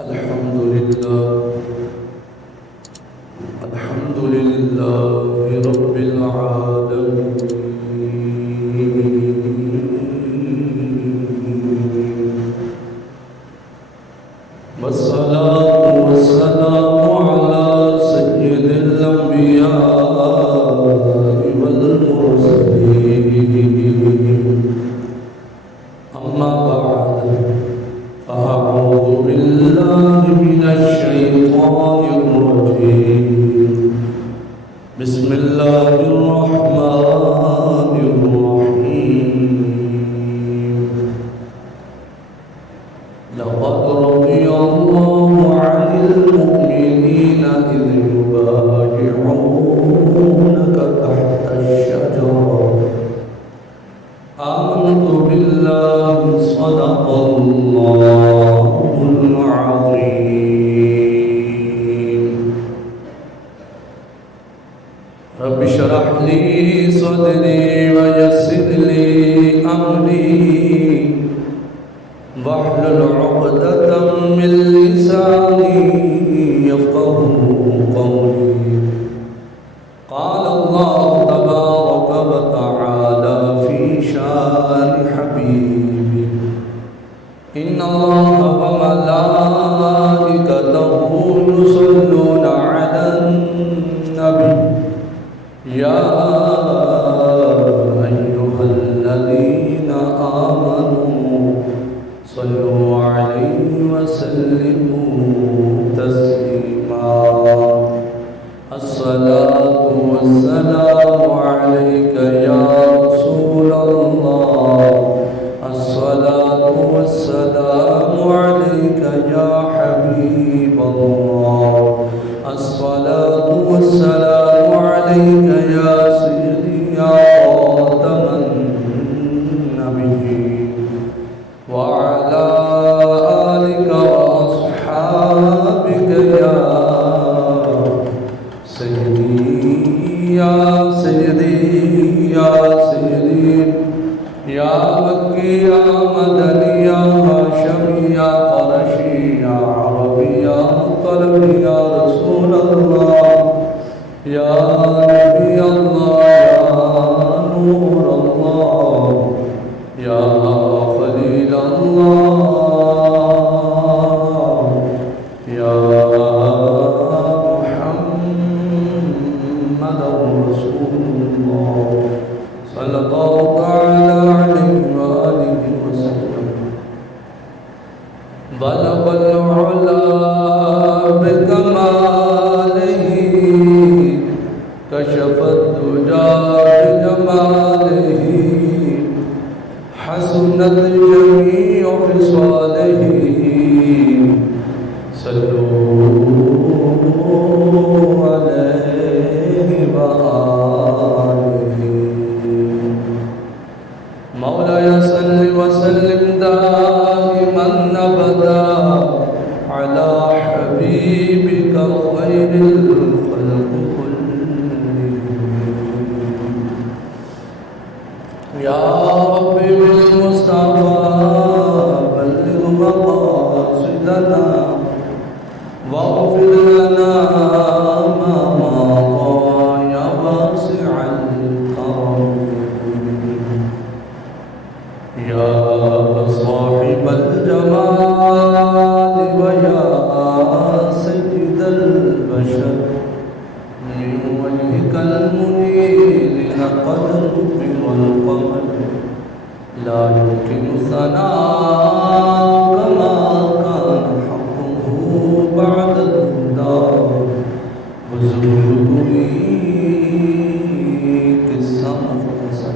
الحمد لله الحمد لله رب العالمين والصلاة والسلام على سيد الأنبياء والمرسلين أما بعد فأعوذ بالله من الشيطان الرجيم بسم الله الرحمن الرحيم لقد رضي الله عن المؤمنين إذ يبايعونك تحت الشجرة آمنت بالله صدق الله العظيم رب اشرح لي صدري ويسر لي أمري واحلل عقدة من لساني يفقهوا قولي قال الله تبارك وتعالى في شان حبيبي إن الله وملائكته يصلون على النبي يا أيها الذين آمنوا صلوا عليه وسلموا تسليما الصلاة والسلام عليك يا رسول الله الصلاة والسلام عليك يا حبيب الله الصلاة والسلام عليك يا سيدي يا خاتم النبيين وعلى آلك وأصحابك يا سيدي يا سيدي يا سيدي يا مكي يا مدني يا هاشمي يا قرشي يا عربي يا مطلب يا رسول الله يا نبي الله يا نور الله يا خليل الله يا محمد رسول الله صلى الله تعالى عليه وآله وسلم بلغ العلا بكماله كشف الدجى بجماله حسنت جميع خصاله صلوا عليه وآله مولاي صل وسلم دائما أبدا على حبيبك خير الخلق كلهم يا رب بالمصطفى بلغ مقاصدنا واغفر لنا ما مضى يا واسع الكرم يا صاحب الجمال ويا سيد البشر من وجهك المنير لقد نور القمر لا يمكن ثناء كما كان حقه بعد الهدى وزهده قصہ مختصر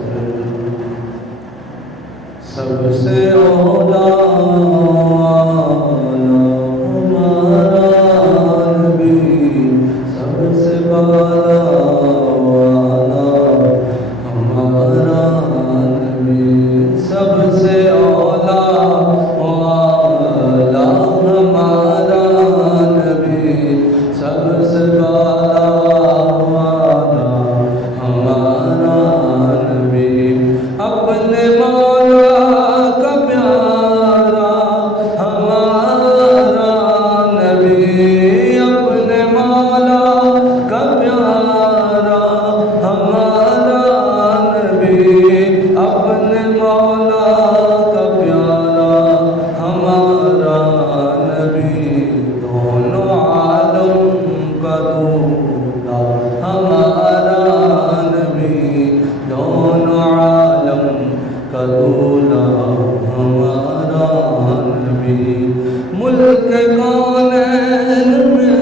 سب سے اولا ملک کونین میں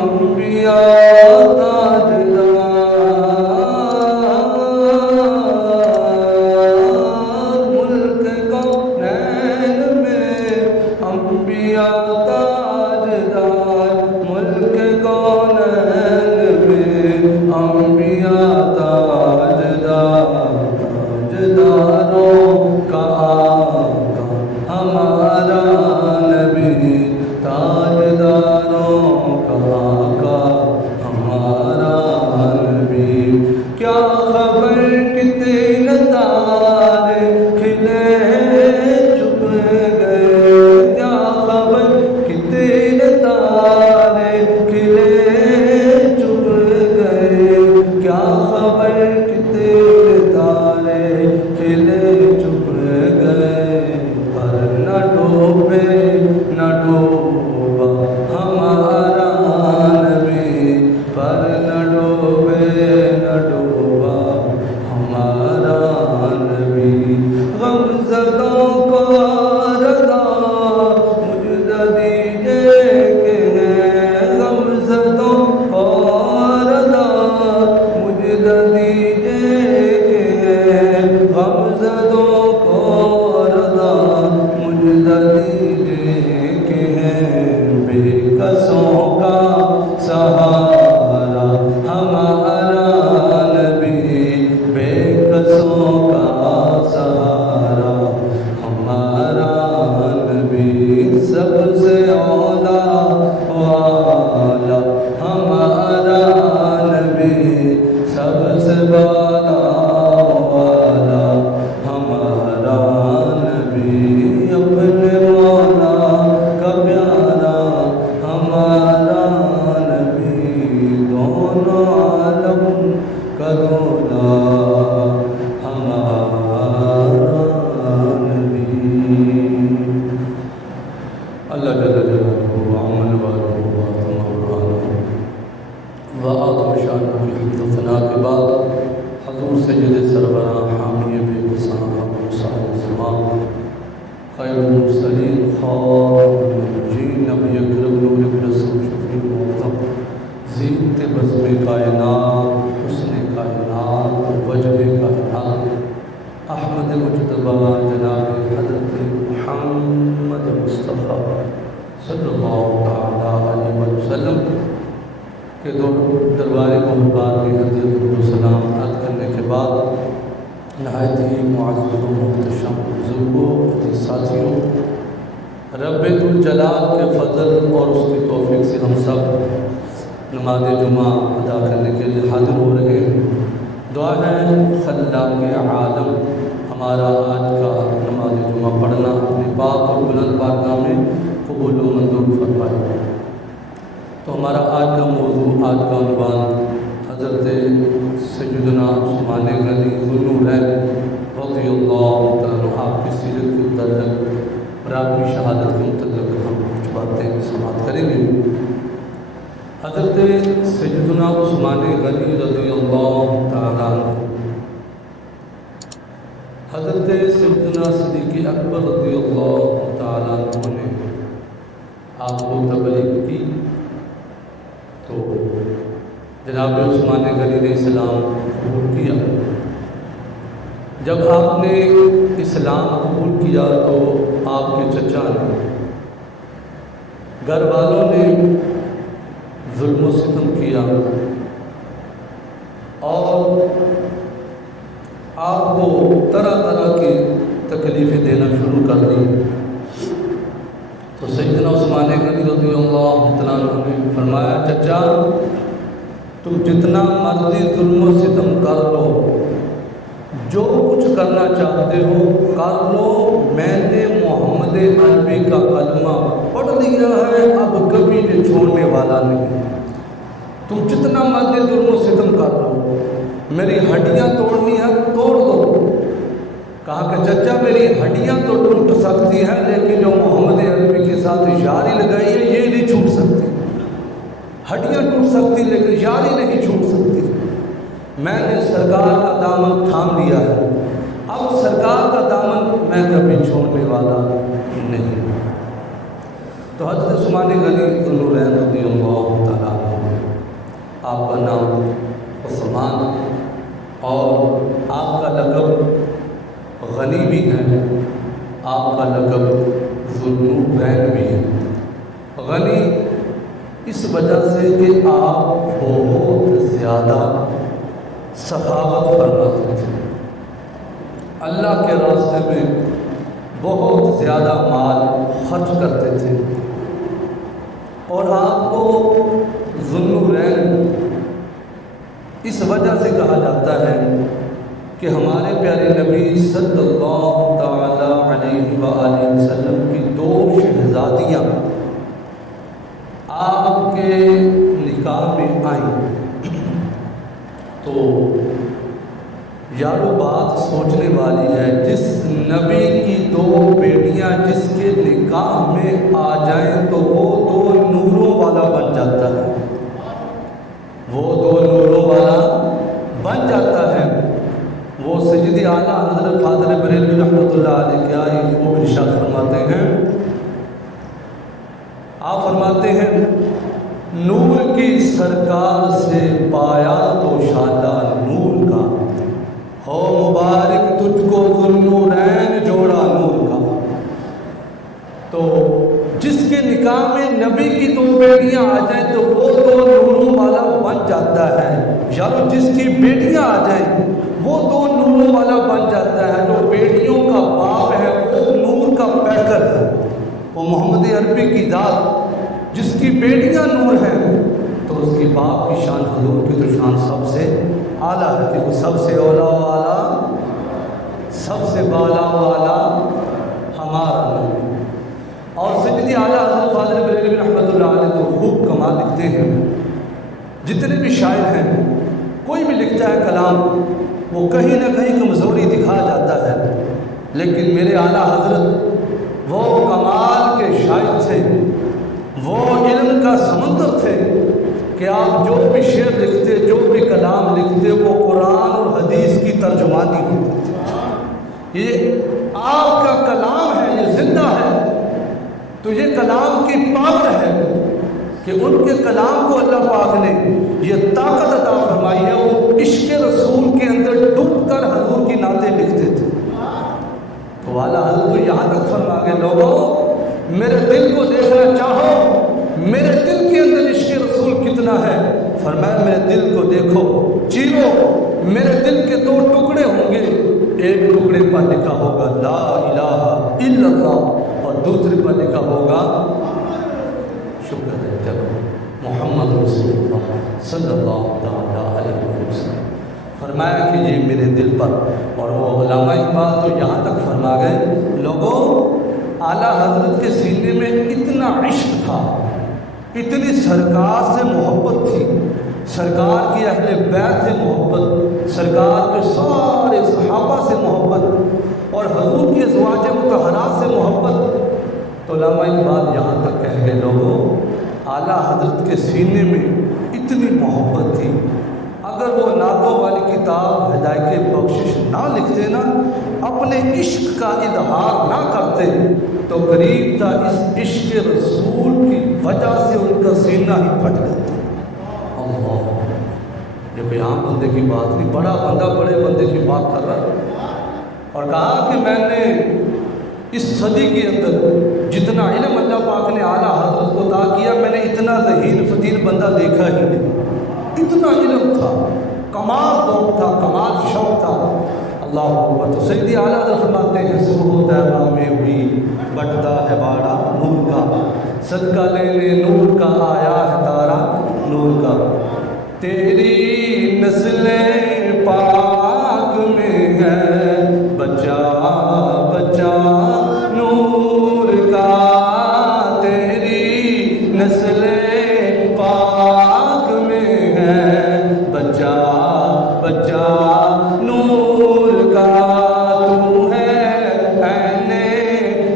انبیاء تاجدار، ملک کونین میں انبیاء تاجدار، ملک کونین میں انبیاء تاجدار، تاجداروں کا آقا ہمارا نبی، تاجداروں کا آقا ہمارا نبی۔ کیا خبر کتنے تارے کھلے چھپ گئے، کیا خبر کتنے تارے کھلے چھپ گئے، کیا خبر کتنے تارے کھلے چھپ گئے، پر نہ ڈوبے نہ ڈوبا ہمارا نبی، پر نہ ڈوبے نہ ڈوبا ہمارا نبی۔ غمزدوں کو رضا مجھ دیجیے کہ ہیں، غمزدوں کو رضا مجھ دیجیے کہ ہیں، غمزدوں کو رضا مجھ دیجیے کہ ہیں، بے کسوں کا سہارا ہمارا نبی، بے کسوں کا سہارا ہمارا نبی، سب سے اولا والا ہمارا نبی، سب سے بالا والا ہمارا نبی، اپنے مولا کا پیارا ہمارا نبی، دونوں عالم کا دولا ہمارا نبی۔ اللہ جل جلالہ وعمل والہ وعظم برہانہ وعظم شانہ کی حمد و ثنا کے بعد حضور سید سربراہ حامی بے حسان ابو صالح زمان خیر المرسلین خاتم النبیین نبی اکرم نور رسول شفیع معظم زینت بزم کائنات حسن کائنات وجہ کائنات احمد مجتبی جناب حضرت محمد مصطفیٰ صلی اللہ تعالیٰ علیہ وسلم کے دربار محبات میں حضرت السلام عرض کرنے کے بعد نہایت ہی معزز و محتشم بزرگوں اور ساتھیوں، رب الجلال کے فضل اور اس کی توفیق سے ہم سب نماز جمعہ ادا کرنے کے لیے حاضر ہو رہے ہیں۔ دعا ہے خلاق عالم ہمارا آج کا نماز جمعہ پڑھنا اپنے پاک اور بلند بارگاہ میں قبول و منظور فرمائے۔ تو ہمارا آج کا موضوع، آج کا عنوان حضرت سیدنا عثمان غنی ذوالنورین رضی اللہ تعالیٰ آپ کی سیرت کے متعلق اور آپ کی شہادت کے متعلق ہم کچھ باتیں سماعت کریں گے۔ حضرت سیدنا عثمان غنی رضی اللہ تعالیٰ عنہ، حضرت سیدنا صدیق اکبر رضی اللہ تعالیٰ عنہ نے آپ کو تبلیغ کی تو جناب عثمان غنی علیہ السلام قبول کیا۔ جب آپ نے اسلام قبول کیا تو آپ کے چچا نے، گھر والوں نے ظلم و ستم کیا اور آپ کو طرح طرح کی تکلیفیں دینا شروع کر دی۔ تو سیدنا عثمان غنی رضی اللہ عنہ نے فرمایا، چچا تم جتنا مرضی ظلم و ستم کر لو، جو کچھ کرنا چاہتے ہو کر لو، میں نے محمد عربی کا کلمہ پڑھ لیا ہے، اب کبھی یہ چھوڑنے والا نہیں۔ تم جتنا مرضی ظلم و ستم کر لو، میری ہڈیاں توڑنی ہے توڑ دو۔ کہا کہ چچا میری ہڈیاں تو ٹوٹ سکتی ہیں، لیکن جو محمد عربی کے ساتھ یاری لگائی ہے یہ نہیں چھوٹ سکتی۔ ہڈیاں ٹوٹ سکتی لیکن یاری نہیں چھوٹ سکتی۔ میں نے سرکار کا دامن تھام لیا ہے، اب سرکار کا دامن میں کبھی چھوڑنے والا نہیں۔ تو حضرت عثمان غنی ذوالنورین رضی اللہ تعالیٰ عنہ، آپ کا نام عثمان اور آپ کا لقب غنی بھی ہے، آپ کا لقب ذوالنورین بھی ہے۔ غنی اس وجہ سے کہ آپ بہت زیادہ سخاوت فرماتے تھے، اللہ کے راستے میں بہت زیادہ مال خرچ کرتے تھے، اور آپ کو ذوالنورین اس وجہ سے کہا جاتا ہے کہ ہمارے پیارے نبی صلی اللہ تعالی علیہ وآلہ وسلم کی 2 شہزادیاں آپ کے نکاح میں آئیں، تو یارو بات سوچنے والی ہے، جس نبی کی 2 بیٹیاں جس کے نکاح میں آ جائیں تو وہ 2 نوروں والا بن جاتا ہے، وہ 2 نوروں والا بن جاتا ہے۔ وہ سیدی اعلیٰ حضرت فاضل بریلوی رحمۃ اللہ علیہ کیا ایک خوب ارشاد فرماتے ہیں، آپ فرماتے ہیں نور کی سرکار سے پایا تو شادہ نور کا، ہو مبارک تجھ کو ذوالنورین جوڑا نور کا۔ تو جس کے نکاح میں نبی کی 2 بیٹیاں آ جائیں تو وہ 2 نوروں والا بن جاتا ہے، یا تو جس کی بیٹیاں آ جائیں وہ 2 نوروں والا بن جاتا ہے۔ جو بیٹیوں کا باپ ہے وہ نور کا پیکر ہے، وہ محمد عربی کی ذات جس کی بیٹیاں نور ہیں، تو اس کے باپ کی شان حضور کی تو شان سب سے اعلیٰ ہے، کہ وہ سب سے اولا والا، سب سے بالا والا ہمارا نبی۔ اور سیدی اعلیٰ حضرت فاضل بریلوی رحمۃ اللہ علیہ تو خوب کمال لکھتے ہیں، جتنے بھی شاعر ہیں کوئی بھی لکھتا ہے کلام وہ کہیں نہ کہیں کمزوری دکھا جاتا ہے، لیکن میرے اعلیٰ حضرت وہ کمال کے شاعر تھے، وہ علم کا سمندر تھے کہ آپ جو بھی شعر لکھتے، جو بھی کلام لکھتے وہ قرآن اور حدیث کی ترجمانی ہوتی تھی۔ یہ آپ کا کلام ہے، یہ زندہ ہے، تو یہ کلام کی پاور ہے کہ ان کے کلام کو اللہ پاک نے یہ طاقت عطا فرمائی ہے، وہ عشق رسول کے اندر ڈوب کر حضور کی نعتیں لکھتے تھے۔ تو اعلیٰ حضرت تو یہاں تک فرما گئے، لوگوں میرے دل کو دیکھنا چاہو، میرے دل کے اندر عشق رسول کتنا ہے؟ فرمایا میرے دل کو دیکھو، چیرو، میرے دل کے 2 ٹکڑے ہوں گے، ایک ٹکڑے پر لکھا ہوگا لا الہ الا اللہ اور دوسرے پر لکھا ہوگا شکر ہے چلو محمد رسول اللہ صلی اللہ تعالیٰ علیہ وسلم۔ فرمایا کہ یہ میرے دل پر، اور وہ علامہ اقبال تو یہاں تک فرما گئے، لوگوں اعلیٰ حضرت کے سینے میں اتنا عشق تھا، اتنی سرکار سے محبت تھی، سرکار کی اہل بیت سے محبت، سرکار کے سارے صحابہ سے محبت، اور حضور کی ازواج مطہرات سے محبت۔ تو علامہ اقبال یہاں تک کہہ گئے، لوگوں اعلیٰ حضرت کے سینے میں اتنی محبت تھی، اگر وہ نعتوں والی کتاب ہدایت بخشش نہ لکھتے نا، اپنے عشق کا اظہار نہ کرتے، تو قریب تھا اس عشق رسول کی وجہ سے ان کا سینہ ہی پھٹ جاتا۔ اللہ، یہ کوئی عام بندے کی بات نہیں، بڑا بندہ بڑے بندے کی بات کر رہا ہے، اور کہا کہ میں نے اس صدی کے اندر جتنا علم اللہ پاک نے اعلیٰ حضرت کو عطا کیا، میں نے اتنا ذہین فضیل بندہ دیکھا ہی نہیں، اتنا علم تھا، کمال ذوق تھا، کمال شوق تھا۔ اللہ اکبر۔ تو سیدی اعلیٰ حضرت فرماتے ہیں صبح طیبہ میں ہوئی بٹتا ہے باڑا نور کا، صدقہ لینے نور کا آیا ہے تارا نور کا، تیری نسل پاک میں ہے بچہ بچہ نور کا، تیری نسل پاک میں ہے بچہ بچہ نور کا، تو ہے عین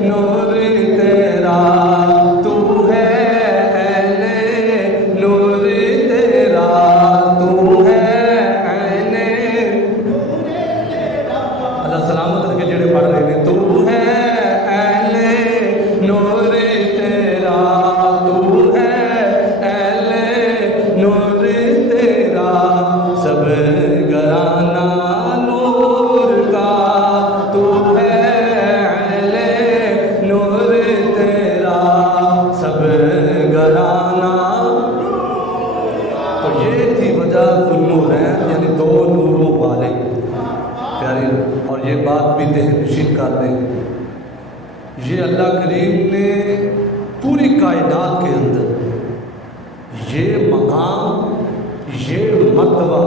نور تیرا، تو ہے عین نور تیرا، تو ہے عین، اللہ سلامت رکھے جڑے پڑھ رہے ہیں، تو ہے عین نور تیرا، بات بھی ذہن نشین کر لیں، یہ اللہ کریم نے پوری کائنات کے اندر یہ مقام، یہ مرتبہ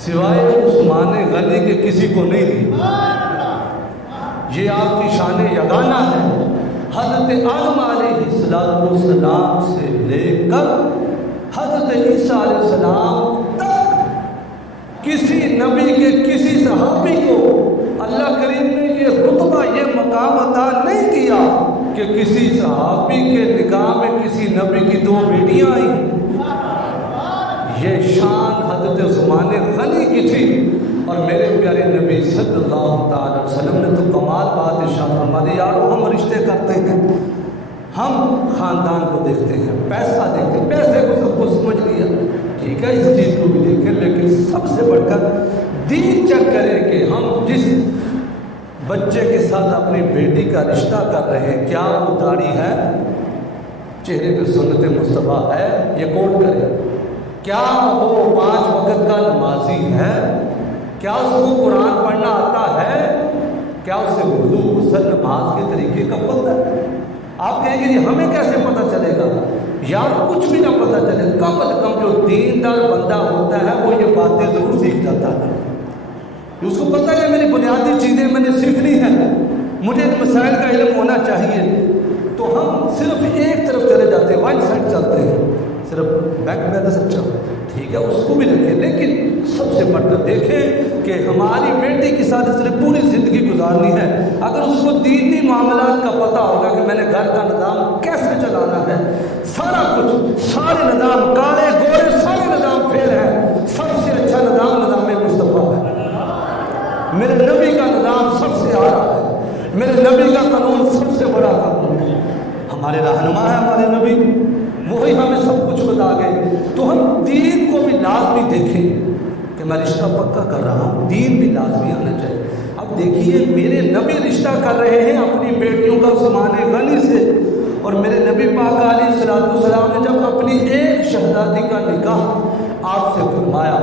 سوائے عثمان غنی کے کسی کو نہیں دی۔ یہ آپ کی شان یگانہ ہے۔ حضرت آدم علیہ السلام سے لے کر حضرت عیسیٰ علیہ السلام تک کسی نبی کے کسی صحابی کو اللہ کریم نے یہ رتبہ، یہ مقام عطا نہیں کیا کہ کسی صحابی کے نکاح میں کسی نبی کی 2 بیٹیاں آئیں۔ یہ شان حضرت عثمان غنی کی تھی، اور میرے پیارے نبی صلی اللہ تعالی وسلم نے تو کمال بات ارشاد فرما دی، یارو ہم رشتے کرتے ہیں، ہم خاندان کو دیکھتے ہیں، پیسہ دیکھتے ہیں، پیسے کو سب کو سمجھ لیا، ٹھیک ہے اس چیز کو بھی دیکھیں، لیکن سب سے بڑھ کر دین چیک کریں کہ ہم جس بچے کے ساتھ اپنی بیٹی کا رشتہ کر رہے ہیں کیا وہ داڑھی ہے، چہرے پہ سنت مصطفیٰ ہے، یہ کوٹ کرے، کیا وہ 5 وقت کا نمازی ہے، کیا اس کو قرآن پڑھنا آتا ہے، کیا اسے وضو غسل نماز کے طریقے کا پتہ ہے۔ آپ کہیں گے جی ہمیں کیسے پتہ چلے گا؟ یار کچھ بھی نہ پتہ چلے، کم از کم جو دیندار بندہ ہوتا ہے وہ یہ باتیں ضرور سیکھ جاتا ہے۔ اس کو پتہ ہے میری بنیادی چیزیں میں نے سیکھنی ہے، مجھے ان مسائل کا علم ہونا چاہیے، تو ہم صرف ایک طرف چلے جاتے ہیں، ون سائڈ چلتے ہیں، صرف بیک بیلنس اچھا ٹھیک ہے اس کو بھی رکھیں، لیکن سب سے بڑھ کر دیکھیں کہ ہماری بیٹی کے ساتھ اس نے پوری زندگی گزارنی ہے، اگر اس کو دینی معاملات کا پتہ ہوگا کہ میں نے گھر کا نظام کیسے چلانا ہے، سارا کچھ، سارے نظام کالے گورے سارے نظام فیل ہیں، سب سے اچھا نظام مصطفیٰ ہے، میرے نبی کا نظام سب سے اعلیٰ ہے، میرے نبی کا قانون سب سے بڑا قانون ہے، ہمارے رہنما ہے ہمارے نبی، وہی ہمیں سب کچھ بتا گئے، تو ہم دین کو بھی لازمی دیکھیں کہ میں رشتہ پکا کر رہا ہوں، دین بھی لازمی آنا چاہیے۔ اب دیکھیے میرے نبی رشتہ کر رہے ہیں اپنی بیٹیوں کا عثمان غنی سے، اور میرے نبی پاک علیہ السلام نے جب اپنی ایک شہزادی کا نکاح آپ سے فرمایا،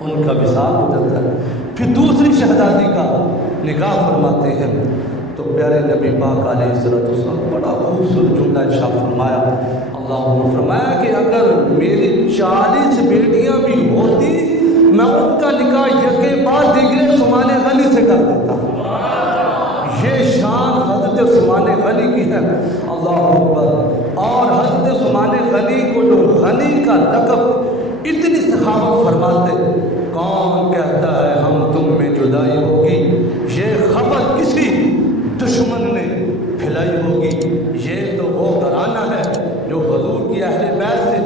ان کا وصال ہو جاتا ہے، پھر دوسری شہزادی کا نکاح فرماتے ہیں، تو پیارے نبی پاک علیہ السلام بڑا خوبصورت جملہ ارشاد فرمایا، اللہ فرمایا کہ اگر میری 40 بیٹیاں بھی ہوتی میں ان کا نکاح یکے بعد دیگرے عثمان غنی سے کر دیتا۔ یہ شان حضرت عثمان غنی کی ہے، اللہ اکبر۔ اور حضرت عثمان غنی کو جو غنی کا لقب اتنی سخاوت فرماتے، کون کہتا ہے ہم تم میں جدائی ہوگی، یہ خبر کسی دشمن نے پھیلائی ہوگی، یہ تو وہ گھرانہ ہے جو حضور کی اہل بیت سے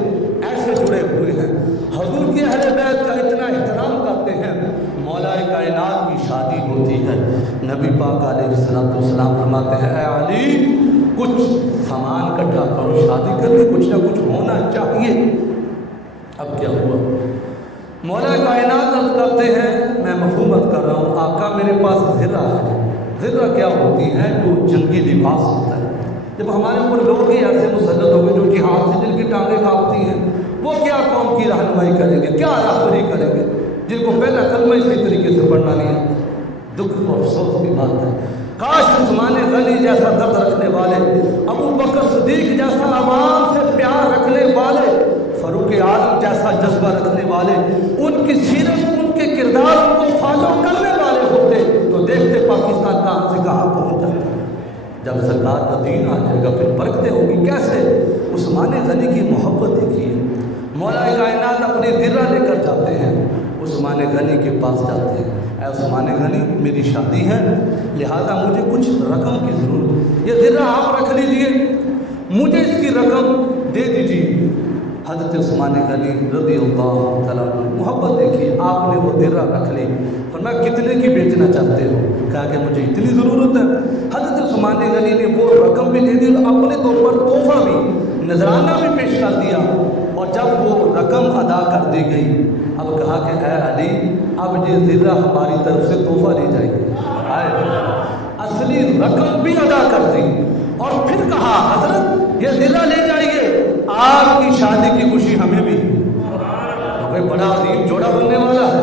ایسے جڑے ہوئے ہیں، حضور کی اہل بیت کا اتنا احترام کرتے ہیں، مولا کائنات کی شادی ہوتی ہے، نبی پاک علیہ السلام فرماتے ہیں اے علی کچھ سامان اکٹھا کرو، شادی کرنے کچھ نہ کچھ ہونا چاہیے۔ اب کیا ہوا؟ مولا کائنات عرض کرتے ہیں، میں مفہومت کر رہا ہوں، آقا میرے پاس ذرہ ہے، ذرہ کیا ہوتی ہے؟ جو جنگی لباس ہوتا ہے، جب ہمارے اوپر لوگ ہی ایسے مسلط ہو گئے جو جہاد سے جن کی ٹانگیں کانپتی ہیں، وہ کیا قوم کی رہنمائی کریں گے، کیا رہبری کریں گے، جن کو پہلا کلمہ اسی طریقے سے پڑھنا نہیں ہے۔ دکھ اور افسوس کی بات ہے، کاش عثمان غنی جیسا درد رکھنے والے، ابو بکر صدیق جیسا عوام سے پیار رکھنے والے، فاروق اعظم جیسا جذبہ رکھنے والے، ان کی سیرت ان کے کردار ان کو فالو کرنے والے ہوتے تو دیکھتے پاکستان کہاں سے کہاں پہنچ جاتا۔ جب سرکار کا دین آ جائے گا پھر برکتیں ہوگی کیسے؟ عثمان غنی کی محبت دیکھیے، مولا کائنات اپنی ذرہ لے کر جاتے ہیں، عثمان غنی کے پاس جاتے ہیں، اے عثمان غنی میری شادی ہے لہذا مجھے کچھ رقم کی ضرورت، یہ ذرہ آپ رکھ لیجئے، مجھے اس کی رقم دے دیجئے۔ حضرت عثمان غنی رضی اللہ تعالیٰ عنہ محبت دیکھیے، آپ نے وہ ذرہ رکھ لی، فرمایا کتنے کی بیچنا چاہتے ہو؟ کہا کہ مجھے اتنی ضرورت ہے۔ حضرت عثمان غنی نے وہ رقم بھی دے دی اور اپنے طور پر تحفہ بھی، نذرانہ بھی پیش کر دیا، اور جب وہ رقم ادا کر دی گئی، اب کہا کہ اے علی اب یہ ذرہ ہماری طرف سے تحفہ لی جائے گی، اصلی رقم بھی ادا کر دی، اور پھر کہا حضرت یہ ذرہ لے جائیے، آپ کی شادی کی خوشی ہمیں بھی، بڑا عظیم جوڑا بننے والا ہے،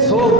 100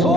100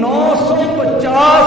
950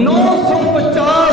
950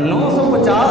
950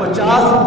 50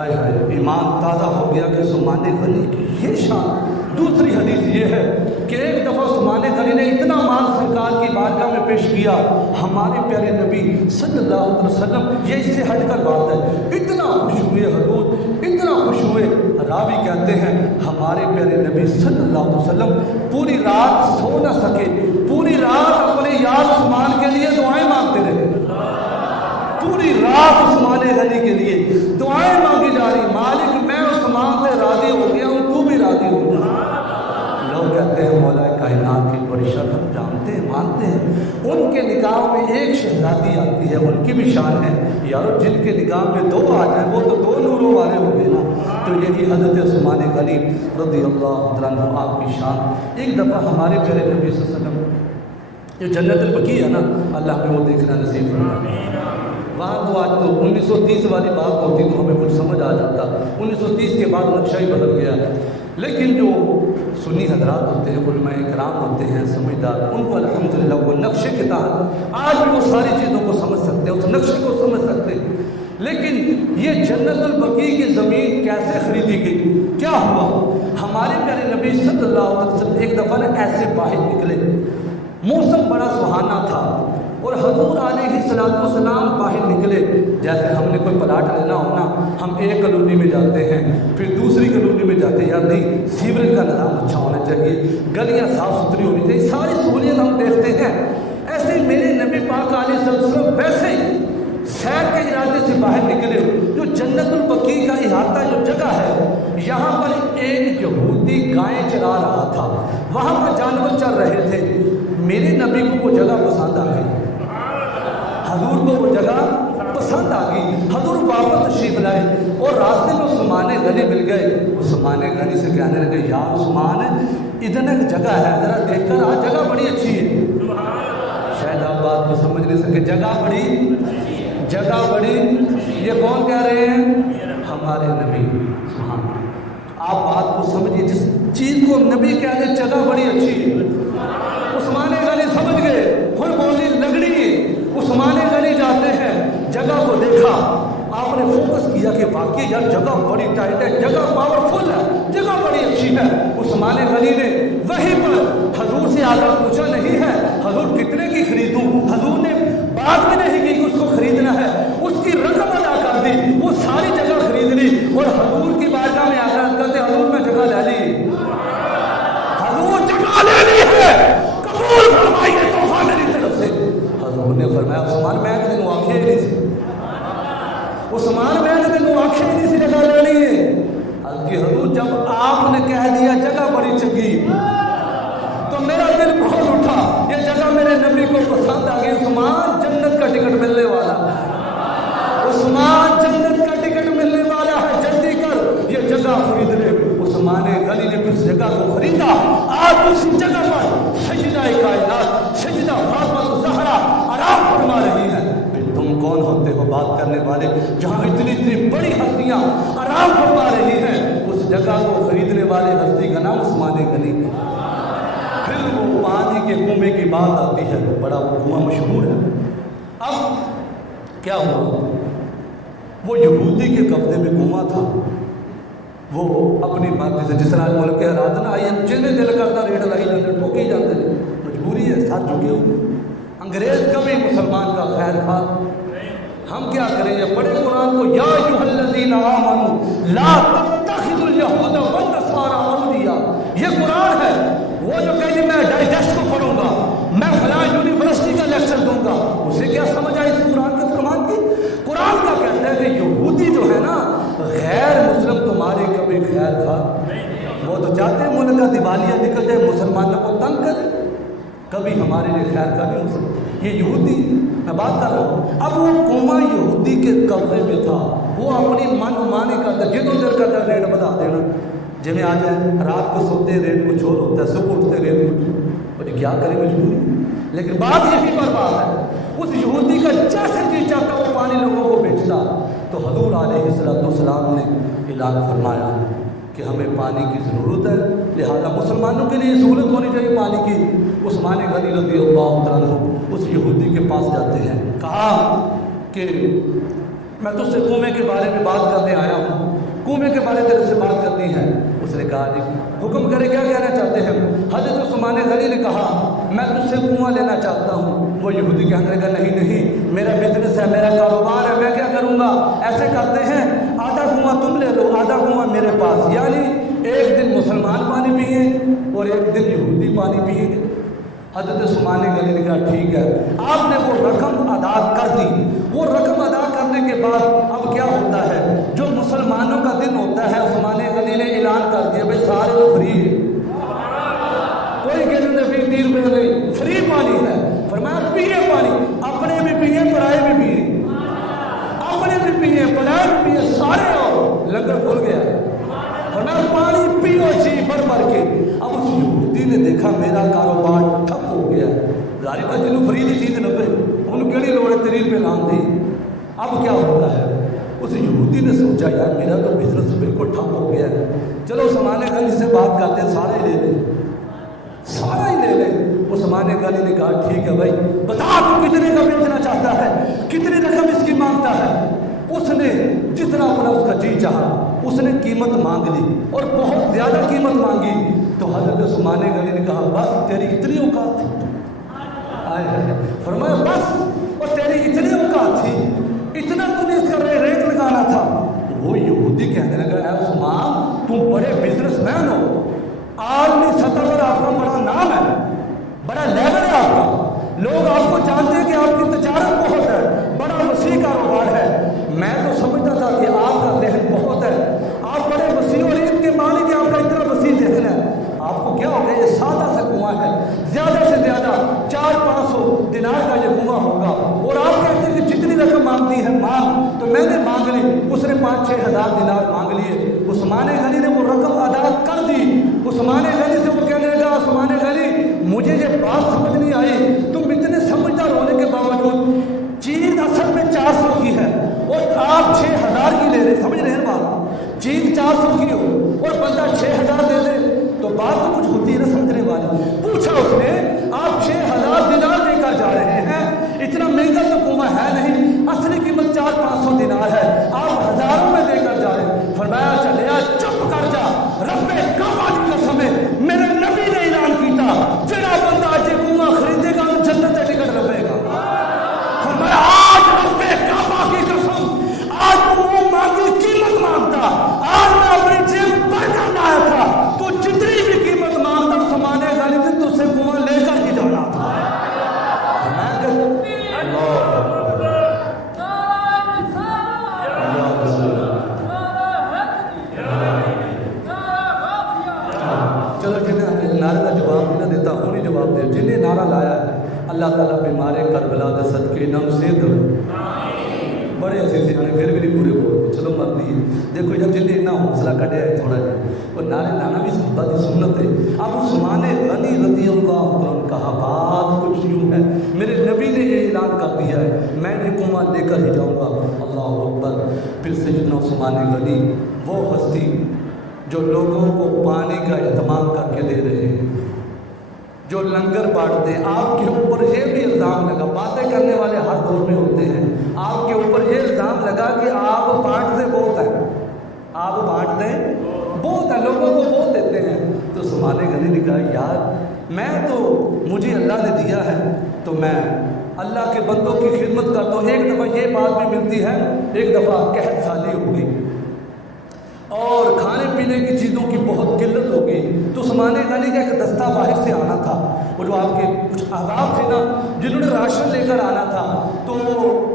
آئے ہائے ایمان تازہ ہو گیا کہ عثمان غنی کی یہ شان۔ دوسری حدیث یہ ہے کہ ایک دفعہ عثمان غنی نے اتنا مال سرکار کی بارگاہ میں پیش کیا، ہمارے پیارے نبی صلی اللہ علیہ وسلم، یہ اس سے ہٹ کر بات ہے، اتنا خوش ہوئے حضور، اتنا خوش ہوئے، راوی کہتے ہیں ہمارے پیارے نبی صلی اللہ علیہ وسلم پوری رات سو نہ سکے، پوری رات اپنے یار عثمان کے لیے دعائیں مانگتے رہے، پوری رات عثمان غنی کے لیے دعائیں مانگی جا رہی، مالک میں عثمان سے راضی ہو گیا ہوں، تو بھی راضی ہو گیا۔ لوگ کہتے ہیں مولا کائنات کی بڑی شان ہم جانتے ہیں، مانتے ہیں، ان کے نکاح میں ایک شہزادی آتی ہے، ان کی بھی شان ہے یارو، جن کے نکاح میں دو آ جائیں وہ تو دو نوروں والے ہو گئے نا۔ تو یہی حضرت عثمان غنی رضی اللہ عنہ آپ کی شان۔ ایک دفعہ ہمارے پیارے نبی صلی اللہ علیہ وسلم جو جنت البقیع ہے نا، اللہ میں وہ دیکھنا نصیب فرمائے۔ وہاں تو آج تو 1930 والی بات ہوتی تو ہمیں کچھ سمجھ آ جاتا، 1930 کے بعد نقشہ ہی بدل گیا، لیکن جو سنی حضرات ہوتے ہیں، علماء کرام ہوتے ہیں سمجھدار، ان کو الحمدللہ وہ نقشے کے تحت آج بھی وہ ساری چیزوں کو سمجھ سکتے ہیں، اس نقشے کو سمجھ سکتے ہیں۔ لیکن یہ جنت البقیع کی زمین کیسے خریدی گئی، کیا ہوا؟ ہمارے پیارے نبی صلی اللہ علیہ وسلم ایک دفعہ ایسے باہر نکلے، موسم بڑا سہانا تھا، اور حضور علیہ السلام باہر نکلے، جیسے ہم نے کوئی پلاٹ لینا ہونا، ہم ایک کالونی میں جاتے ہیں، پھر دوسری کالونی میں جاتے ہیں، یار نہیں سیوریج کا نظام اچھا ہونا چاہیے، گلیاں صاف ستھری ہونی چاہیے، ساری سہولیت ہم دیکھتے ہیں۔ ایسے ہی میرے نبی پاک علیہ السلام ویسے ہی سیر کے ارادے سے باہر نکلے، جو جنت البقیع کا احاطہ جو جگہ ہے، یہاں پر ایک یہودی گائیں چلا رہا تھا، وہاں پر جانور چل رہے تھے، میرے نبی کو وہ جگہ پسند آ گئی، حضور کو وہ جگہ پسند آ گئی، حضور واپس تشریف لائے، اور راستے میں عثمان غنی مل گئے، عثمان غنی سے کہنے لگے یا عثمان ادھر ایک جگہ ہے، ذرا دیکھ کر آ، جگہ بڑی اچھی ہے۔ شاید آپ بات کو سمجھ نہیں سکے، جگہ بڑی، یہ کون کہہ رہے ہیں؟ ہمارے نبی۔ سبحان اللہ، آپ بات کو سمجھیے، جس چیز کو نبی کہہ رہے جگہ بڑی اچھی ہے، عثمان غنی سمجھ گئے، پھر بولی لگڑی، عثمان غنی جاتے ہیں، جگہ کو دیکھا، آپ نے فوکس کیا کہ واقعی یار جگہ بڑی ٹائٹ ہے، جگہ پاورفل ہے، جگہ بڑی اچھی ہے۔ عثمان غنی نے وہیں پر حضور سے آگر پوچھا نہیں ہے حضور کتنے کی خریدوں، حضور نے بات بھی نہیں کی کہ اس کو خریدنا ہے، اس کی رقم ادا کر دی، وہ ساری جگہ خرید لی، اور حضور کی بارگاہ میں آ کر کہتے حضور میں جگہ لے لی، حضور جگہ لے لی ہے، قبول فرمائیے تحفہ میری طرف سے۔ حضور نے فرمایا عثمان میں نے تینوں آنکھیں نہیں سی، عثمان میں نے تینوں آنکھیں نہیں سی جگہ لے لی ہے، کہ حضور جب آپ نے کہہ دیا جگہ بڑی چنگی تو میرا دل بہت اٹھا، یہ جگہ میرے نبی کو پسند آ گئی، عثمان جنت کا ٹکٹ ملنے والا، عثمان جنت کا ٹکٹ ملنے والا ہے، جلدی کر یہ جگہ خرید لے۔ عثمان غنی نے اس جگہ کو خریدا، آج اسی جگہ پر سیدہ کائنات سیدہ فاطمہ الزہرا آرام فرما رہی ہے۔ تم کون ہوتے ہو بات کرنے والے، جہاں اتنی بڑی ہستیاں آرام فرما رہی ہیں، اس جگہ کو خریدنے والے ہستی کا نام عثمان غنی۔ پھر وہ پانی کے کنویں کی بات آتی ہے، بڑا وہ کنواں مشہور ہے۔ اب کیا ہوا، وہ یہودی کے قبضے میں کنواں تھا، وہ اپنی مرضی سے جس طرح ملک کے حالات نہ آئی جنہیں دل کرتا ریڑھ لائی جاتے ٹھوکی جاتے ہیں، مجبوری ہے، ساتھ جھکے ہوئے۔ انگریز کبھی مسلمان کا خیر خواہ، ہم کیا کریں، یہ پڑھے قرآن کو، یا ایھا الذین آمنوا لا تتخذوا اليہود والنصارى اولیاء، یہ قرآن ہے، وہ جو کہے میں ڈائجسٹ کو پڑھوں گا، میں فلاں یونیورسٹی کا لیکچر دوں گا، اسے کیا سمجھ آئی اس قرآن کے فرمان کی؟ قرآن کا کہتا ہے کہ یہودی جو ہے نا، غیر مسلم تمہارے کبھی خیر خواہ، وہ تو چاہتے ہیں ملک کا دیوالیہ نکل جائے، مسلمانوں کو تنگ کرے، کبھی ہمارے لیے خیر خواہ نہیں ہو سکتا۔ یہ یہودی میں بات کر رہا ہوں، اب وہ کنواں یہودی کے قبضے میں تھا، وہ اپنی من مانی کرتا، جدو دل کرتا ریٹ بتا دینا، جنہیں آ جائے رات کو سوتے ریٹ کچھ اور ہوتا ہے، صبح اٹھتے ریٹ کچھ، اور کیا کریں مجبوری۔ لیکن بات یہی پر بات ہے، اس یہودی کا جیسے جی چاہتا وہ پانی لوگوں کو بیچتا، تو حضور علیہ السلام نے اعلان فرمایا کہ ہمیں پانی کی ضرورت ہے، لہذا مسلمانوں کے لیے سہولت ہونی چاہیے پانی کی۔ عثمان غنی رضی اللہ عنہ اس یہودی کے پاس جاتے ہیں، کہا کہ میں تجھ سے کنویں کے بارے میں بات کرنے آیا ہوں، کنویں کے بارے تیرے سے بات کرنی ہے۔ اس نے کہا جی حکم کرے، کیا کہنا چاہتے ہیں؟ حضرت عثمان غنی نے کہا میں تجھ سے کنواں لینا چاہتا ہوں۔ وہ یہودی کہنے لگا نہیں نہیں، میرا بزنس ہے، میرا کاروبار ہے، میں کیا کروں گا؟ ایسے کرتے ہیں آدھا کنواں تم لے لو، آدھا کنواں میرے پاس، یعنی ایک دن مسلمان پانی پئیں اور ایک دن یہودی پانی پئیں گے۔ حضرت عثمان غنی نے کہا ٹھیک ہے۔ آپ نے وہ رقم ادا کر دی۔ وہ رقم ادا کرنے کے بعد اب کیا ہوتا ہے، جو مسلمانوں کا دن ہوتا ہے، عثمان غنی نے اعلان کر دیا بھائی سارے لوگ فری ہے، کوئی کہنے نے بھی 3 روپے نہیں، فری پانی ہے۔ فرمایا پیے پانی، اپنے بھی پیے پرائے بھی پیے، اپنے بھی پیے پرائے بھی پیے، سارے اور لنگر کھل گیا۔ فرمایا پانی پیو جی بھر بھر کے۔ اب اس یہودی نے دیکھا میرا کاروبار ٹھپ ہو گیا، ظاہر بات جنہوں فری دی چیز نبے انہوں کیڑی لوڑ ہے 3 روپے لان دی۔ اب کیا ہوتا ہے، اس یہودی نے سوچا یار میرا تو بزنس بالکل ٹھپ ہو گیا ہے، چلو عثمان غنی سے بات کرتے ہیں، سارا ہی لے لیں، سارا ہی لے لیں۔ عثمان غنی نے کہا ٹھیک ہے بھائی بتا تو کتنے کا بیچنا چاہتا ہے، کتنی رقم اس کی مانگتا ہے؟ اس نے جتنا اپنا اس کا جی چاہا اس نے قیمت مانگ لی اور بہت زیادہ قیمت مانگی۔ تو حضرت عثمان غنی نے کہا بس تیری اتنی اوقات تھی؟ فرمایا بس، اور تیری اتنی اوقات تھی، اتنا تو نے اس کا ریٹ لگانا تھا۔ وہ یہودی کہنے لگا اے عثمان تم بڑے بزنس مین ہو، عالمی سطح پر آپ کا بڑا نام ہے، بڑا لیول ہے آپ کا، لوگ آپ کو جانتے ہیں کہ آپ کی تجارت بہت ہے، بڑا وسیع کاروبار ہے۔ میں تو سمجھتا تھا کہ آپ کا ذہن بہت ہے، آپ بڑے وسیع اور ان کے مالک آپ کا اتنا وسیع ذہن ہے، آپ کو کیا ہو گیا؟ یہ سادہ سا کنواں ہے، زیادہ سے زیادہ 400-500 دینار کا یہ کنواں ہوگا، اور آپ کہتے ہیں کہ جتنی رقم مانگنی ہے مانگ، تو میں نے مانگ لی۔ اس نے 5-6 ہزار دینار مانگ لیے۔ عثمان غنی نے وہ رقم ادا کر دی۔ عثمان غنی سے وہ کہنے لگا عثمان غنی مجھے یہ بات سمجھ نہیں آئی، تم اتنے سمجھدار ہونے کے باوجود چیز اصل میں 400 کی ہے اور آپ 6000 کی لے رہے، سمجھ رہے ہیں بات؟ چیز 400 کی ہو اور بندہ 6000 دے دے تو بات تو کچھ ہوتی ہے نا سمجھنے والی۔ پوچھا اس نے آپ 6000 دینار لے کر جا رہے ہیں، اتنا مہنگا تو کنواں ہے نہیں، اصلی قیمت 400-500 دینار ہے، آپ ہزاروں میں لے کر جا رہے ہیں۔ فرمایا چلیا چپ کر جا، رب کعبہ کی قسم ہے میرے نبی نے اعلان کیتا جڑا بندہ اج کنواں خریدے گا وہ جنت تے ٹکٹ لبے گا۔ فرمایا آج رب کعبہ کی قسم آج وہ مانگی قیمت مانگتا، آج میں اپنی جیب بھر کر لایا تھا، تو جتنی بھی قیمت مانگتا عثمان غنی نے تجھ سے کنواں لے کر ہی جانا تھا۔ چلو جنہیں نعرے کا جواب بھی نہ دیتا ہوں نہیں جواب دے، جنہیں نعرہ لایا ہے اللہ تعالیٰ بیمار کربلا دے صدقے نام صحت ہوئے، بڑے عزیز ہیں پھر بھی نہیں پورے ہو، چلو مرد نہیں ہے۔ دیکھو جب جنہیں اتنا حوصلہ کٹیا ہے تھوڑا جا، اور نعرے لانا بھی صحابہ کی سنت ہے۔ اب عثمان غنی رضی اللہ عنہ کہا بات کچھ یوں ہے، میرے نبی نے یہ اعلان کر دیا ہے میں نے کنواں لے کر ہی جاؤں گا۔ اللہ اکبر۔ پھر سیدنا عثمان غنی وہ ہستی جو لوگوں کو پانی کا اہتمام کر کے دے رہے ہیں، جو لنگر بانٹتے ہیں، آپ کے اوپر یہ بھی الزام لگا، باتیں کرنے والے ہر دور میں ہوتے ہیں، آپ کے اوپر یہ الزام لگا کہ آپ بانٹتے بہت ہیں، آپ بانٹتے بہت ہیں، لوگوں کو بہت دیتے ہیں۔ تو عثمان غنی نے کہا یار میں تو مجھے اللہ نے دیا ہے تو میں اللہ کے بندوں کی خدمت کرتا ہوں۔ ایک دفعہ یہ بات بھی ملتی ہے، ایک دفعہ قحط سالی ہو گئی اور کھانے پینے کی چیزوں کی بہت قلت ہو گئی، تو عثمان غنی کا ایک دستہ باہر سے آنا تھا، وہ جو آپ کے کچھ احباب تھے نا جنہوں نے راشن لے کر آنا تھا، تو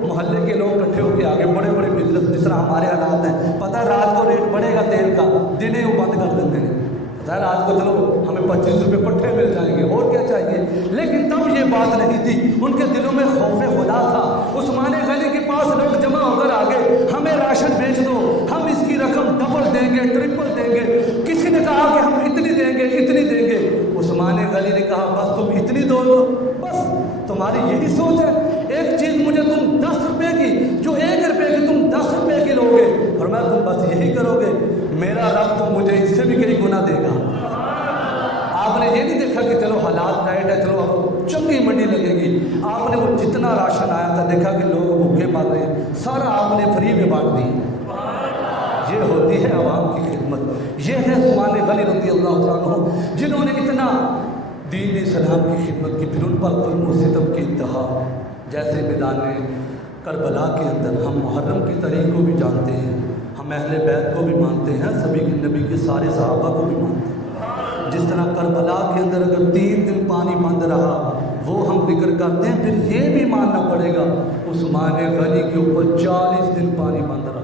محلے کے لوگ اکٹھے ہو کے آگے، بڑے بڑے بزنس جس طرح ہمارے حالات ہیں، پتہ ہے رات کو ریٹ بڑھے گا تیل کا، دنے وہ بند کر دیتے ہیں، پتہ ہے رات کو چلو ہمیں 25 روپے پٹھے مل جائیں گے اور کیا چاہیے، لیکن تب یہ بات نہیں تھی، ان کے دلوں میں خوف خدا تھا۔ عثمان غنی کے پاس لوگ جمع ہو کر آگے ہمیں راشن بیچ دو، ہم اس کی رقم ڈبل دیں گے، ٹرپل دیں گے، کسی نے کہا کہ ہم اتنی دیں گے اتنی دیں گے، عثمان غنی نے کہا بس تم اتنی دو، بس تمہاری یہی سوچ ہے، ایک چیز مجھے تم 10 روپے کی جو 1 روپے کی تم 10 روپے کی لوگے، فرمایا تم بس یہی کرو گے، میرا رب تو مجھے اس سے بھی کئی گنا دے گا۔ آپ نے یہ نہیں دیکھا کہ چلو حالات ٹائٹ ہے، چلو اب چنگی منڈی لگے گی، آپ نے وہ جتنا راشن آیا تھا دیکھا کہ لوگ بھوکے مر رہے ہیں، سارا آپ نے فری میں بانٹ دیا۔ یہ ہوتی ہے عوام کی خدمت۔ یہ ہے عثمان غنی رضی اللہ تعالیٰ عنہ جنہوں نے اتنا دین اسلام کی خدمت کی، پھر ان پر ظلم و ستم کی انتہا۔ جیسے میدان کربلا کے اندر ہم محرم کی تاریخ کو بھی جانتے ہیں، ہم اہل بیت کو بھی مانتے ہیں، سبھی نبی کے سارے صحابہ کو بھی مانتے ہیں۔ جس طرح کربلا کے اندر اگر 3 دن پانی بند رہا وہ ہم ذکر کرتے ہیں، پھر یہ بھی ماننا پڑے گا عثمان غنی کے اوپر 40 دن پانی بند رہا۔